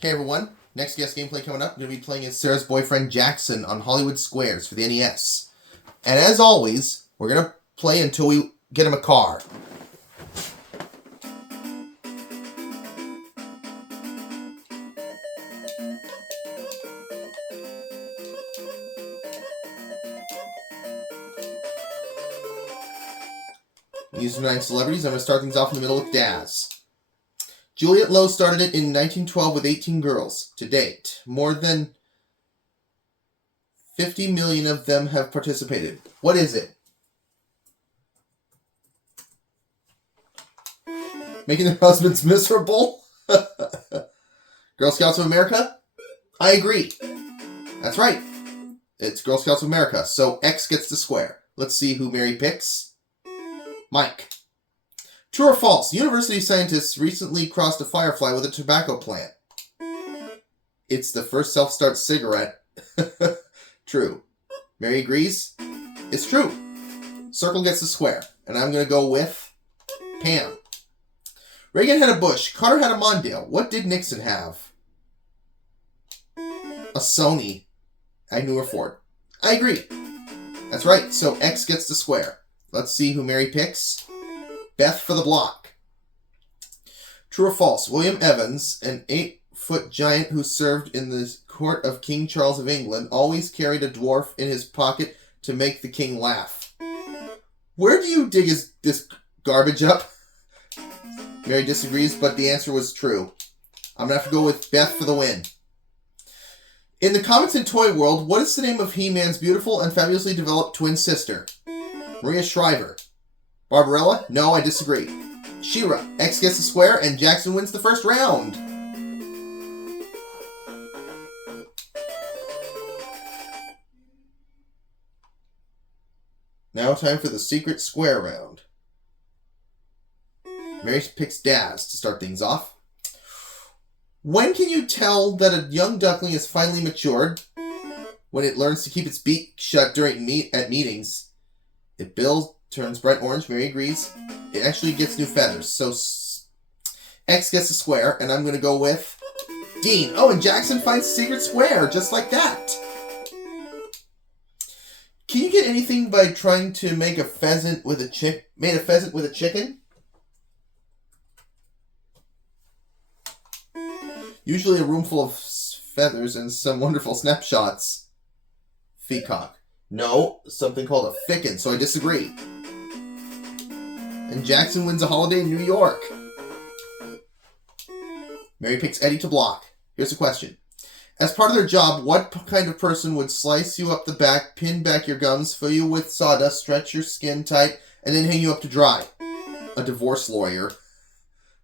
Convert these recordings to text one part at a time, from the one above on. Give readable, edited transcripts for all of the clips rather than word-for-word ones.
Hey everyone, next guest gameplay coming up. I'm going to be playing as Sarah's boyfriend Jackson on Hollywood Squares for the NES. And as always, we're going to play until we get him a car. These are 9 celebrities. I'm going to start things off in the middle with Daz. Juliette Lowe started it in 1912 with 18 girls. To date, more than 50 million of them have participated. What is it? Making their husbands miserable? Girl Scouts of America? I agree. That's right. It's Girl Scouts of America, so X gets the square. Let's see who Mary picks. Mike. True or false? University scientists recently crossed a firefly with a tobacco plant. It's the first self-start cigarette. True. Mary agrees. It's true. Circle gets the square. And I'm going to go with Pam. Reagan had a Bush. Carter had a Mondale. What did Nixon have? A Sony. Agnew or Ford. I agree. That's right. So X gets the square. Let's see who Mary picks. Beth for the block. True or false? William Evans, an 8-foot giant who served in the court of King Charles of England, always carried a dwarf in his pocket to make the king laugh. Where do you dig this garbage up? Mary disagrees, but the answer was true. I'm going to have to go with Beth for the win. In the comics and toy world, what is the name of He-Man's beautiful and fabulously developed twin sister? Maria Shriver. Barbarella? No, I disagree. She-Ra. X gets the square, and Jackson wins the first round. Now time for the secret square round. Mary picks Daz to start things off. When can you tell that a young duckling is finally matured? When it learns to keep its beak shut during meetings. It bills turns bright orange. Mary agrees. It actually gets new feathers. So X gets a square, and I'm going to go with Dean. Oh, and Jackson finds secret square, just like that. Can you get anything by trying to make a pheasant with a chicken? Usually a room full of feathers and some wonderful snapshots. Peacock. No, something called a ficken, so I disagree. And Jackson wins a holiday in New York. Mary picks Eddie to block. Here's a question. As part of their job, what kind of person would slice you up the back, pin back your gums, fill you with sawdust, stretch your skin tight, and then hang you up to dry? A divorce lawyer.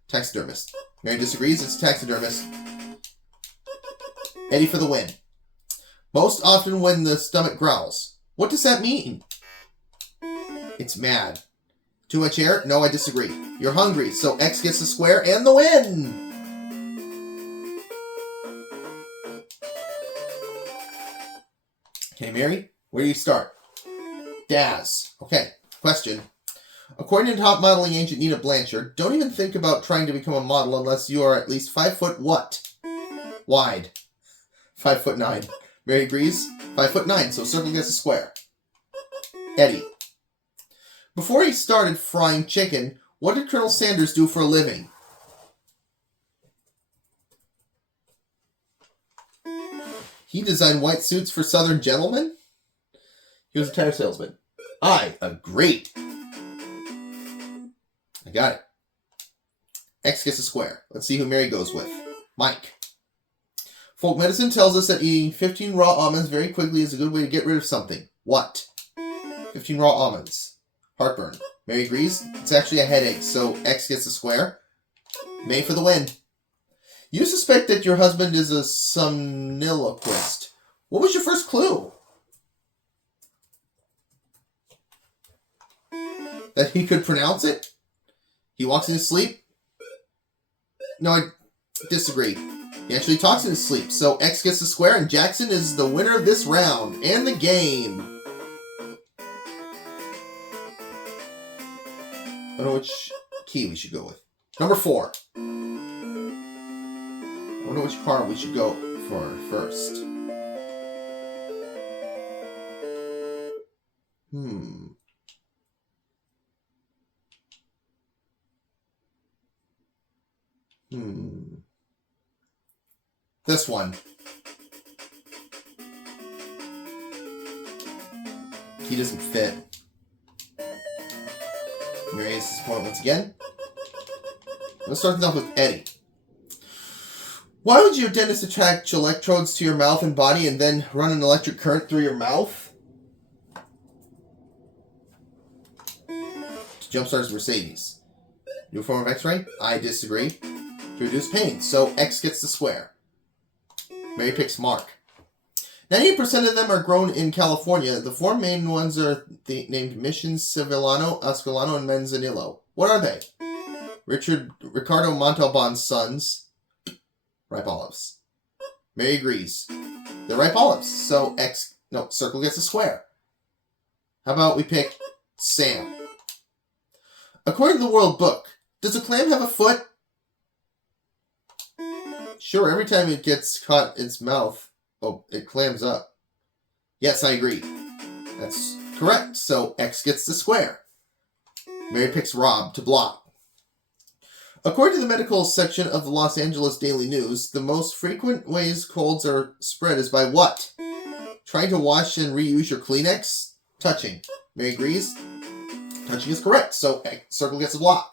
Taxidermist. Mary disagrees. It's a taxidermist. Eddie for the win. Most often when the stomach growls. What does that mean? It's mad. Too much air? No, I disagree. You're hungry, so X gets the square and the win! Okay, Mary, where do you start? Daz. Okay, question. According to top modeling agent Nina Blanchard, don't even think about trying to become a model unless you are at least 5 foot what? Wide. 5'9". Mary agrees. 5'9", so circle gets a square. Eddie. Before he started frying chicken, what did Colonel Sanders do for a living? He designed white suits for Southern gentlemen? He was a tire salesman. I agree. I got it. X gets a square. Let's see who Mary goes with. Mike. Folk medicine tells us that eating 15 raw almonds very quickly is a good way to get rid of something. What? 15 raw almonds. Heartburn. Mary agrees. It's actually a headache, so X gets a square. May for the win. You suspect that your husband is a somniloquist. What was your first clue? That he could pronounce it? He walks in his sleep? No, I disagree. He actually talks in his sleep, so X gets the square, and Jackson is the winner of this round and the game. I don't know which key we should go with. Number 4. I want wonder which card we should go for first. This one. He doesn't fit. Mary is disappointed once again. Let's start things off with Eddie. Why would your dentist attach electrodes to your mouth and body and then run an electric current through your mouth? To jumpstart his Mercedes. New form of X-ray? I disagree. To reduce pain, so X gets the square. Mary picks Mark. 98% of them are grown in California. The four main ones are named Mission, Sevillano, Ascolano, and Manzanillo. What are they? Ricardo Montalban's sons. Ripe olives. Mary agrees. They're ripe olives, so circle gets a square. How about we pick Sam? According to the World Book, does a clam have a foot? Sure, every time it gets caught in its mouth, it clams up. Yes, I agree. That's correct, so X gets the square. Mary picks Rob to block. According to the medical section of the Los Angeles Daily News, the most frequent ways colds are spread is by what? Trying to wash and reuse your Kleenex? Touching. Mary agrees. Touching is correct, so circle gets a block.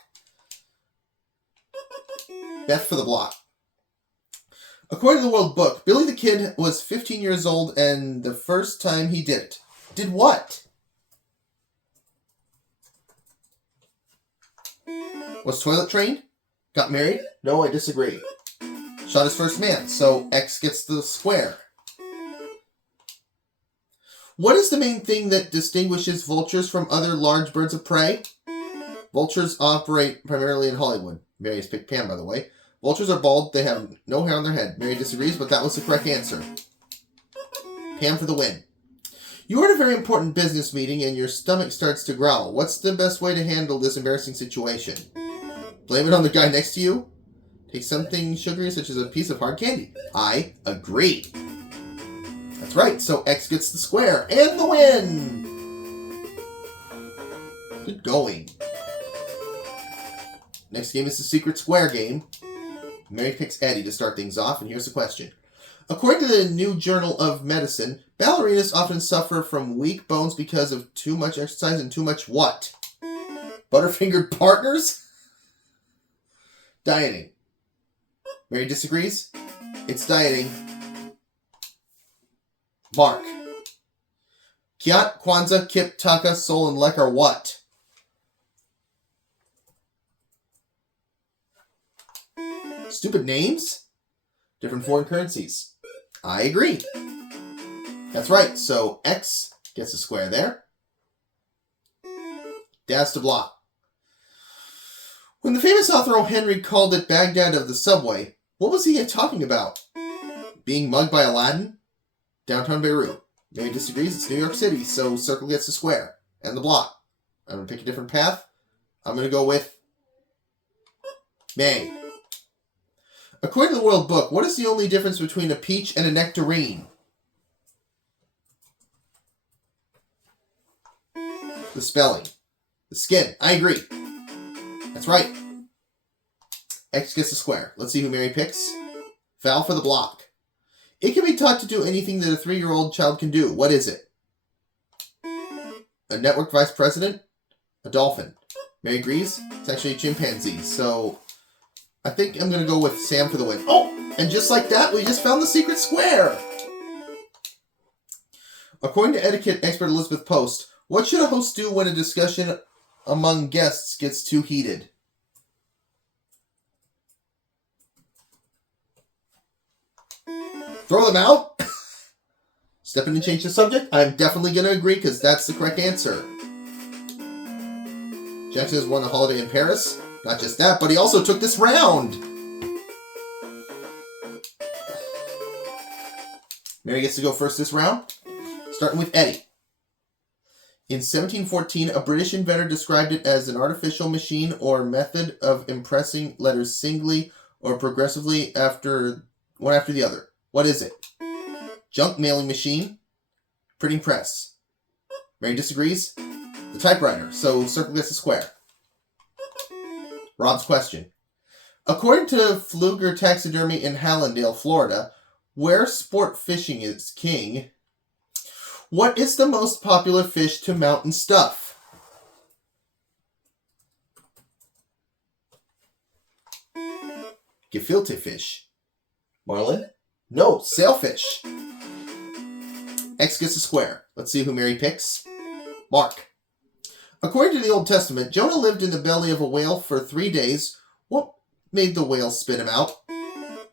Beth for the block. According to the World Book, Billy the Kid was 15 years old and the first time he did it. Did what? Was toilet trained? Got married? No, I disagree. Shot his first man, so X gets the square. What is the main thing that distinguishes vultures from other large birds of prey? Vultures operate primarily in Hollywood. Mary has picked Pam, by the way. Vultures are bald. They have no hair on their head. Mary disagrees, but that was the correct answer. Pam for the win. You are at a very important business meeting and your stomach starts to growl. What's the best way to handle this embarrassing situation? Blame it on the guy next to you? Take something sugary such as a piece of hard candy. I agree. That's right, so X gets the square and the win! Good going. Next game is the Secret Square game. Mary picks Eddie to start things off, and here's the question. According to the New Journal of Medicine, ballerinas often suffer from weak bones because of too much exercise and too much what? Butterfingered partners? Dieting. Mary disagrees. It's dieting. Mark. Kiat, Kwanzaa, Kip, Taka, Sol, and Lek are what? Stupid names? Different foreign currencies. I agree. That's right, so X gets a square there. Daz to block. When the famous author O. Henry called it Baghdad of the subway, what was he talking about? Being mugged by Aladdin? Downtown Beirut. Mary disagrees, it's New York City, so circle gets a square. And the block. I'm going to pick a different path. I'm going to go with May. According to the World Book, what is the only difference between a peach and a nectarine? The spelling. The skin. I agree. That's right. X gets a square. Let's see who Mary picks. Val for the block. It can be taught to do anything that a 3-year-old child can do. What is it? A network vice president? A dolphin. Mary agrees. It's actually a chimpanzee. So I think I'm going to go with Sam for the win. Oh! And just like that, we just found the secret square! According to etiquette expert Elizabeth Post, what should a host do when a discussion among guests gets too heated? Throw them out? Step in and change the subject? I'm definitely going to agree because that's the correct answer. Jackson has won the holiday in Paris. Not just that, but he also took this round. Mary gets to go first this round. Starting with Eddie. In 1714, a British inventor described it as an artificial machine or method of impressing letters singly or progressively after one after the other. What is it? Junk mailing machine, printing press. Mary disagrees. The typewriter. So circle gets a square. Rob's question. According to Pfluger Taxidermy in Hallandale, Florida, where sport fishing is king, what is the most popular fish to mount and stuff? Gefilte fish. Marlin? No, sailfish. X gets a square. Let's see who Mary picks. Mark. According to the Old Testament, Jonah lived in the belly of a whale for 3 days. What made the whale spit him out?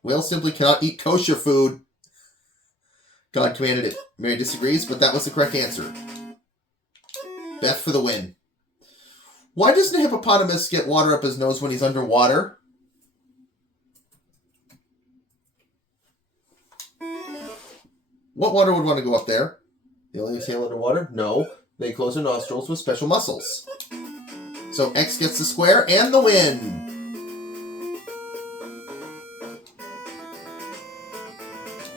Whales simply cannot eat kosher food. God commanded it. Mary disagrees, but that was the correct answer. Beth for the win. Why doesn't a hippopotamus get water up his nose when he's underwater? What water would want to go up there? They only exhale underwater? No. They close their nostrils with special muscles. So X gets the square and the win.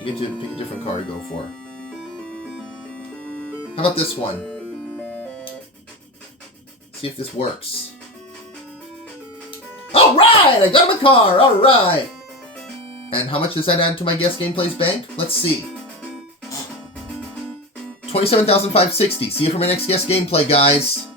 You get to pick a different card to go for. How about this one? See if this works. All right! I got him a car! All right! And how much does that add to my guest gameplays bank? Let's see. 27,560. See you for my next guest gameplay, guys.